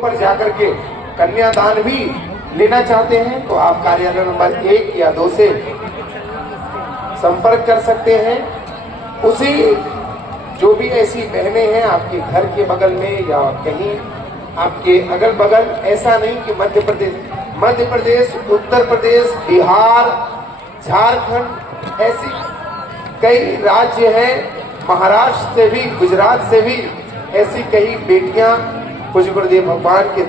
पर जाकर के कन्यादान भी लेना चाहते हैं तो आप कार्यालय नंबर 1 या 2 से संपर्क कर सकते हैं। उसी जो भी ऐसी बहनें हैं आपके घर के बगल में या कहीं आपके अगल बगल, ऐसा नहीं कि मध्य प्रदेश, उत्तर प्रदेश, बिहार, झारखंड, ऐसी कई राज्य हैं, महाराष्ट्र से भी, गुजरात से भी ऐसी कई बेटियां पूज्य गुरुदेव भगवान के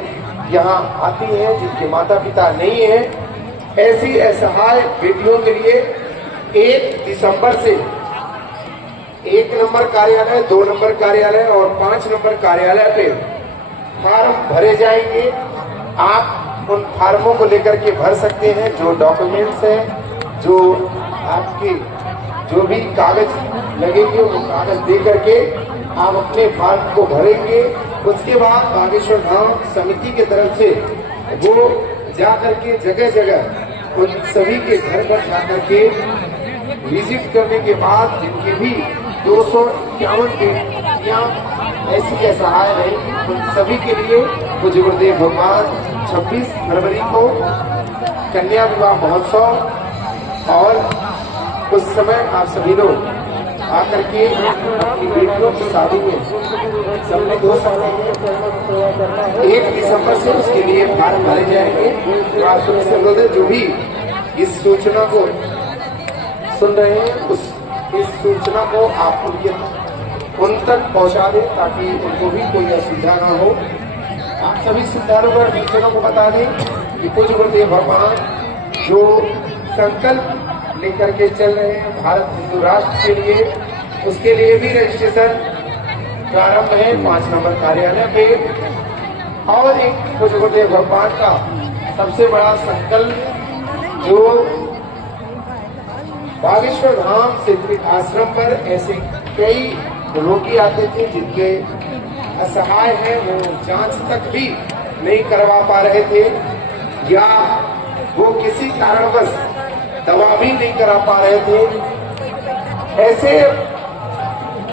यहाँ आती हैं जिनके माता पिता नहीं है। ऐसी असहाय बेटियों के लिए 1 दिसंबर से 1 नंबर कार्यालय, 2 नंबर कार्यालय और 5 नंबर कार्यालय पे फार्म भरे जाएंगे। आप उन फार्मों को लेकर के भर सकते हैं। जो डॉक्यूमेंट्स हैं, जो आपके जो भी कागज लगेंगे वो कागज दे करके आप अपने फार्म को भरेंगे। उसके बाद बागेश्वर धाम समिति की तरफ से वो जा करके जगह जगह उन सभी के घर पर जा करके विजिट करने के बाद जिनकी भी 251 बेटियां ऐसी असहाय रहेंगी, उन सभी के लिए पूज्य गुरुदेव भगवान 26 फरवरी को कन्या विवाह महोत्सव, और उस समय आप सभी लोग आकर के अपनी बेटियों की शादी में सबने 2 साल 1 दिसंबर से उसके लिए फार्म भरे जाएंगे। तो आप सभी से जो भी इस सूचना को सुन रहे हैं इस सूचना को आप उन तक पहुंचा दें ताकि उनको भी कोई असुविधा ना हो। आप सभी श्रद्धालुओं और मित्रों को बता दें कि पूज्य गुरुदेव भगवान जो संकल्प लेकर के चल रहे हैं भारत हिंदू राष्ट्र के लिए, उसके लिए भी रजिस्ट्रेशन प्रारंभ है 5 नंबर कार्यालय पे। और एक पूज्य गुरुदेव भगवान का सबसे बड़ा संकल्प जो बागेश्वर धाम सिद्धपीठ आश्रम पर ऐसे कई रोगी आते थे जिनके असहाय हैं, वो जांच तक भी नहीं करवा पा रहे थे या वो किसी कारणवश दवा भी नहीं करा पा रहे थे। ऐसे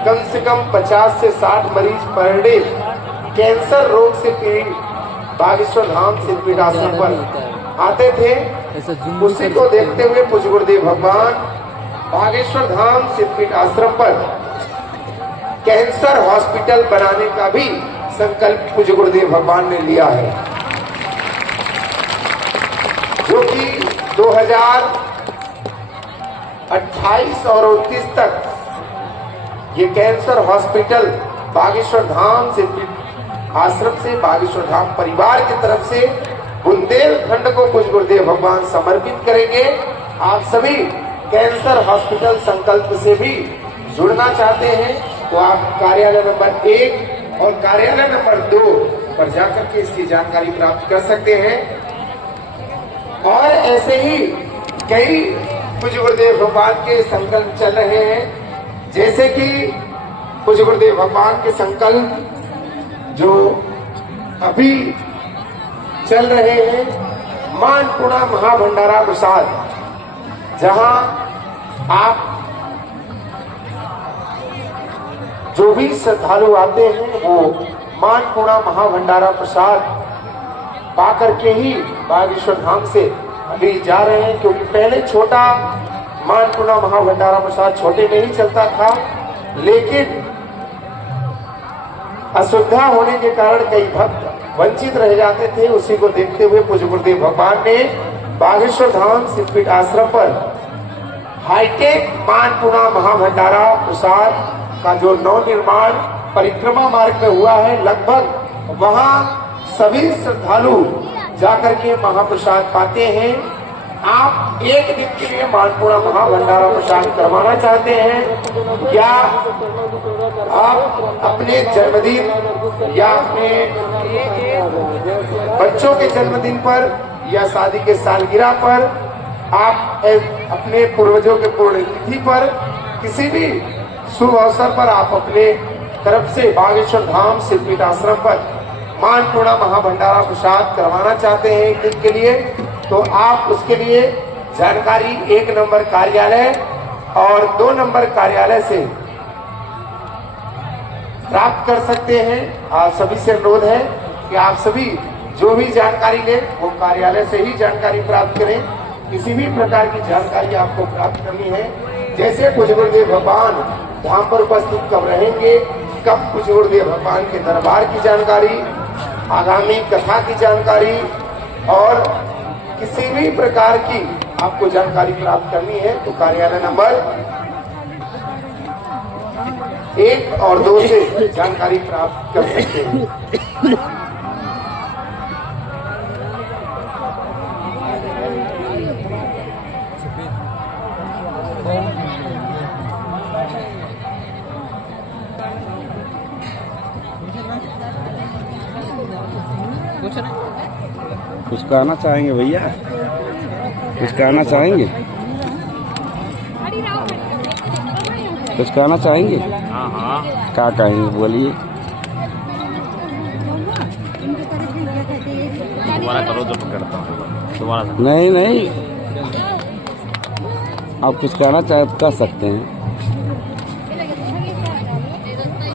कम से कम 50 से 60 मरीज पर डे कैंसर रोग से पीड़ित बागेश्वर धाम सिद्धपीठ आश्रम पर आते थे। उसी को देखते हुए पूज्य गुरुदेव भगवान बागेश्वर धाम सिद्धपीठ आश्रम पर कैंसर हॉस्पिटल बनाने का भी संकल्प पूज्य गुरुदेव भगवान ने लिया है, जो कि 2028 और 29 तक ये कैंसर हॉस्पिटल बागेश्वर धाम सिद्धपीठ आश्रम से, बागेश्वर धाम परिवार की तरफ से बुंदेलखंड को पूज्य गुरुदेव भगवान समर्पित करेंगे। आप सभी कैंसर हॉस्पिटल संकल्प से भी जुड़ना चाहते हैं तो आप कार्यालय नंबर 1 और कार्यालय नंबर 2 पर जाकर के इसकी जानकारी प्राप्त कर सकते हैं। और ऐसे ही कई पूज्य गुरुदेव भगवान के संकल्प चल रहे हैं, जैसे कि पूज्य गुरुदेव भगवान के संकल्प जो अभी चल रहे हैं, मां अन्नपूर्णा महाभंडारा प्रसाद, जहां आप जो भी श्रद्धालु आते हैं वो मां अन्नपूर्णा महाभंडारा प्रसाद पाकर के ही बागेश्वर धाम से अभी जा रहे हैं, क्योंकि पहले छोटा मां अन्नपूर्णा महाभंडारा प्रसाद छोटे में ही चलता था, लेकिन असुविधा होने के कारण कई भक्त वंचित रह जाते थे। उसी को देखते हुए पूज्य गुरुदेव भगवान ने बागेश्वर धाम सिद्धपीठ आश्रम पर हाईटेक मां अन्नपूर्णा महाभंडारा प्रसाद का जो नवनिर्माण परिक्रमा मार्ग में हुआ है, लगभग वहां सभी श्रद्धालु जाकर के महाप्रसाद पाते हैं। आप एक दिन के लिए मां अन्नपूर्णा महाभंडारा प्रसाद करवाना चाहते हैं या आप अपने जन्मदिन या अपने बच्चों के जन्मदिन पर या शादी के सालगिरह पर, आप अपने पूर्वजों के पुण्यतिथि पर, किसी भी शुभ अवसर पर आप अपने तरफ से बागेश्वर धाम सिद्धपीठ आश्रम पर मां अन्नपूर्णा महाभंडारा प्रसाद करवाना चाहते हैं एक दिन के लिए, तो आप उसके लिए जानकारी 1 नंबर कार्यालय और 2 नंबर कार्यालय से प्राप्त कर सकते हैं। आप सभी से अनुरोध है कि आप सभी जो भी जानकारी लें वो कार्यालय से ही जानकारी प्राप्त करें। किसी भी प्रकार की जानकारी आपको प्राप्त करनी है, जैसे पूज्य गुरुदेव भगवान धाम पर उपस्थित कब रहेंगे, कब पूज्य गुरुदेव भगवान के दरबार की जानकारी, आगामी कथा की जानकारी और किसी भी प्रकार की आपको जानकारी प्राप्त करनी है तो कार्यालय नंबर 1 और 2 से जानकारी प्राप्त कर सकते हैं। कुछ कहना चाहेंगे भैया? कुछ कहना चाहेंगे? कुछ कहना चाहेंगे? हाँ क्या कहेंगे बोलिए। दोबारा करो जो पकड़ता हूँ दोबारा। नहीं आप कुछ कहना चाहे तो कह सकते हैं।